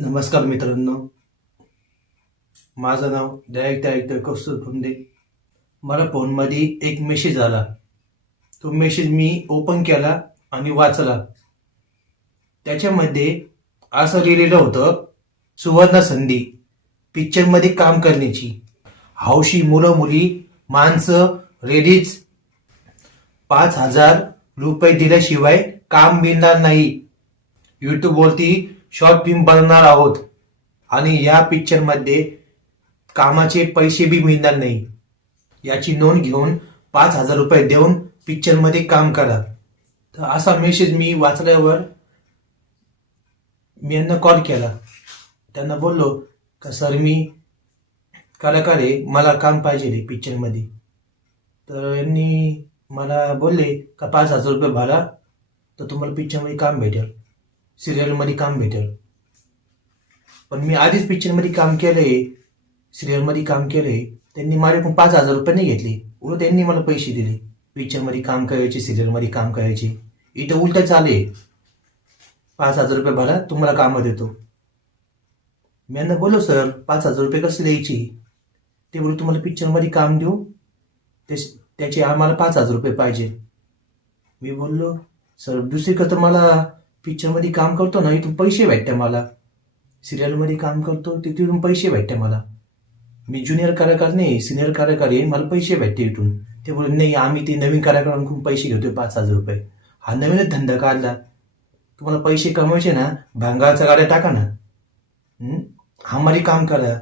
नमस्कार मित्रांनो, माझं नाव डायरेक्टर कौस्तुभ फुंदे. मला फोनमध्ये एक मेसेज आला. तो मेसेज मी ओपन केला आणि वाचला. त्याच्यामध्ये असं लिहिलेलं होतं, सुवर्ण संधी पिक्चरमध्ये काम करण्याची. हौशी मुलं मुली माणसं रेडीच. 5,000 रुपये दिल्याशिवाय काम मिळणार नाही. यूट्यूबवरती शॉर्ट फिल्म बनवणार आहोत आणि या पिक्चरमध्ये कामाचे पैसे बी मिळणार नाही. याची नोंद घेऊन 5,000 रुपये देऊन पिक्चरमध्ये काम करा. तर असा मेसेज मी वाचल्यावर मी यांना कॉल केला. त्यांना बोललो का सर, मी कलाकार आहे, मला काम पाहिजे पिक्चरमध्ये. तर यांनी मला बोलले का 5,000 रुपये भरा तर तुम्हाला पिक्चरमध्ये काम भेटेल, सिरियलमध्ये काम भेटेल. पण मी आधीच पिक्चरमध्ये काम केलंय, सिरियलमध्ये काम केलंय. त्यांनी माझ्याकडून 5,000 रुपये नाही घेतले, उलट त्यांनी मला पैसे दिले. पिक्चरमध्ये काम करायचे, सिरियलमध्ये काम करायचे. इथं उलट चाले, 5,000 रुपये भरा, तुम्हाला कामं देतो. मी यांना बोललो सर, 5,000 रुपये कसे द्यायचे? ते बोलू तुम्हाला पिक्चरमध्ये काम देऊ, त्याचे आम्हाला 5,000 रुपये पाहिजे. मी बोललो सर, दुसरीकडे तर मला पिक्चरमध्ये काम करतो ना, इथून पैसे भेटते मला. सिरियलमध्ये काम करतो तिथून पैसे भेटते मला. मी ज्युनियर कलाकार नाही, सिनियर कलाकार आहे, मला पैसे भेटते इथून. ते बोलले नाही, आम्ही ते नवीन कलाकारांकडून पैसे घेतोय 5,000 रुपये. हा नवीनच धंदा काढला. तुम्हाला पैसे कमवायचे ना, भांगारचा गाड्या टाका ना, आम्हाला काम करा.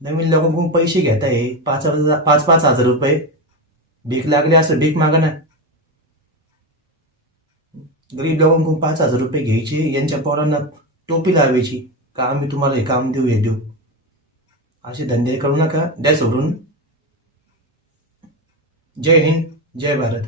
नवीन लोकांकडून पैसे घेताय 5,000 रुपये. भीक लागली असं भीक मागा ना. गरीब लोकांकडून 5,000 रुपये घ्यायचे, यांच्या पोरांना टोपी लावायची का आम्ही तुम्हाला हे काम देऊ, हे देऊ. असे धंदे करू नका, द्या सोडून. जय हिंद, जय भारत.